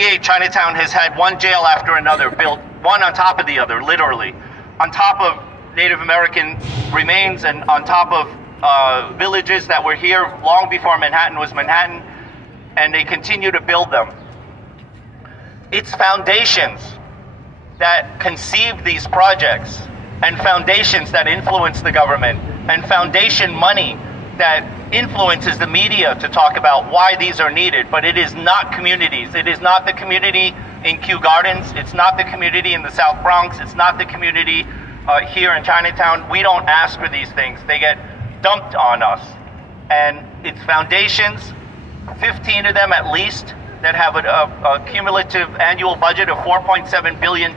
1998, Chinatown has had one jail after another built, one on top of the other, literally, on top of Native American remains and on top of villages that were here long before Manhattan was Manhattan, and they continue to build them. It's foundations that conceived these projects, and foundations that influence the government, and foundation money that influences the media to talk about why these are needed. But it is not communities. It is not the community in Kew Gardens. It's not the community in the South Bronx. It's not the community here in Chinatown. We don't ask for these things. They get dumped on us. And it's foundations, 15 of them at least, that have a cumulative annual budget of $4.7 billion.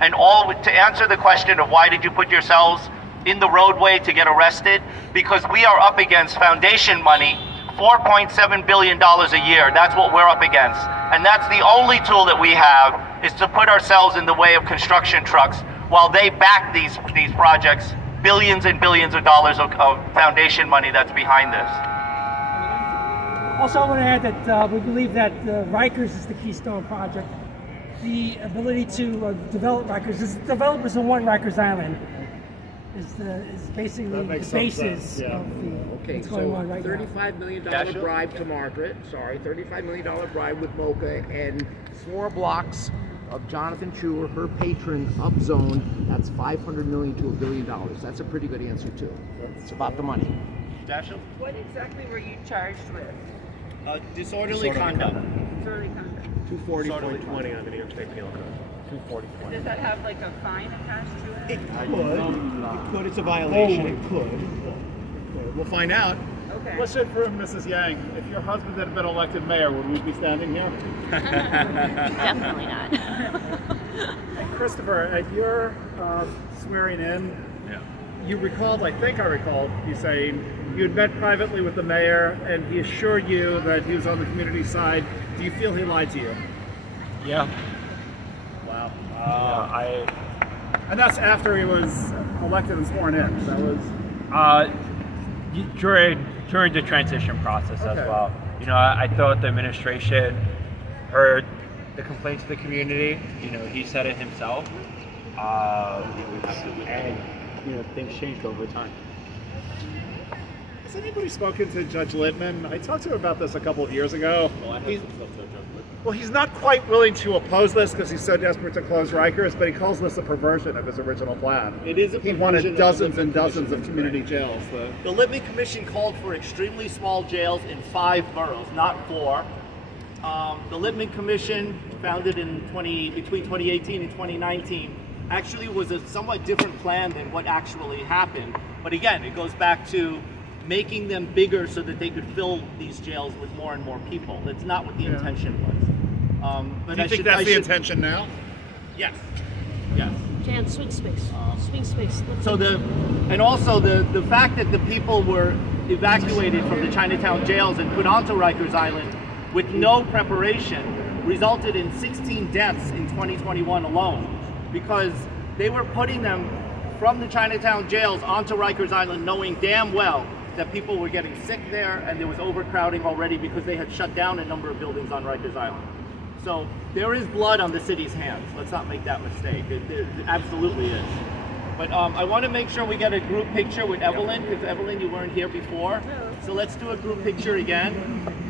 And all to answer the question of why did you put yourselves in the roadway to get arrested? Because we are up against foundation money, $4.7 billion a year. That's what we're up against. And that's the only tool that we have, is to put ourselves in the way of construction trucks while they back these projects, billions and billions of dollars of foundation money that's behind this. Also, I want to add that we believe that Rikers is the Keystone Project. The ability to develop Rikers, as developers on one Rikers Island, is basically the basis of what's going on right now. $35 million bribe to Margaret, $35 million bribe with Mocha, and 4 blocks of Jonathan Chu, her patron, upzone. That's $500 million to $1 billion. That's a pretty good answer too. It's about the money. Dashiell? What exactly were you charged with? Disorderly conduct. Disorderly conduct. 240.20 on the New York State Penal Code. 240.20. Does that have like a fine attached to it? It could. It's a violation. It could. We'll find out. Okay. Question for Mrs. Yang. If your husband had been elected mayor, would we be standing here? Definitely not. And Christopher, at your swearing in, you recalled, I think I recalled, you saying you had met privately with the mayor and he assured you that he was on the community side. Do you feel he lied to you? Yeah. Wow. I And that's after he was elected and sworn in. That was during the transition process as well. You know, I thought the administration heard the complaints of the community. You know, he said it himself, and you know, things changed over time. Has anybody spoken to Judge Littman? I talked to him about this a couple of years ago. Well, he's not quite willing to oppose this because he's so desperate to close Rikers, but he calls this a perversion of his original plan. It is a He perversion wanted dozens and dozens of community jails. The Littman Commission called for extremely small jails in 5 boroughs, not 4. The Littman Commission, founded in between 2018 and 2019, actually was a somewhat different plan than what actually happened. But again, it goes back to making them bigger so that they could fill these jails with more and more people. That's not what the intention was. But Do you think that's the intention now? Yes. Yes. Jan, swing space. Swing space. So and also the fact that the people were evacuated from the Chinatown jails and put onto Rikers Island with no preparation resulted in 16 deaths in 2021 alone, because they were putting them from the Chinatown jails onto Rikers Island knowing damn well that people were getting sick there and there was overcrowding already because they had shut down a number of buildings on Rikers Island. So there is blood on the city's hands. Let's not make that mistake. It absolutely is. But I want to make sure we get a group picture with Evelyn, because Evelyn, you weren't here before. So let's do a group picture again.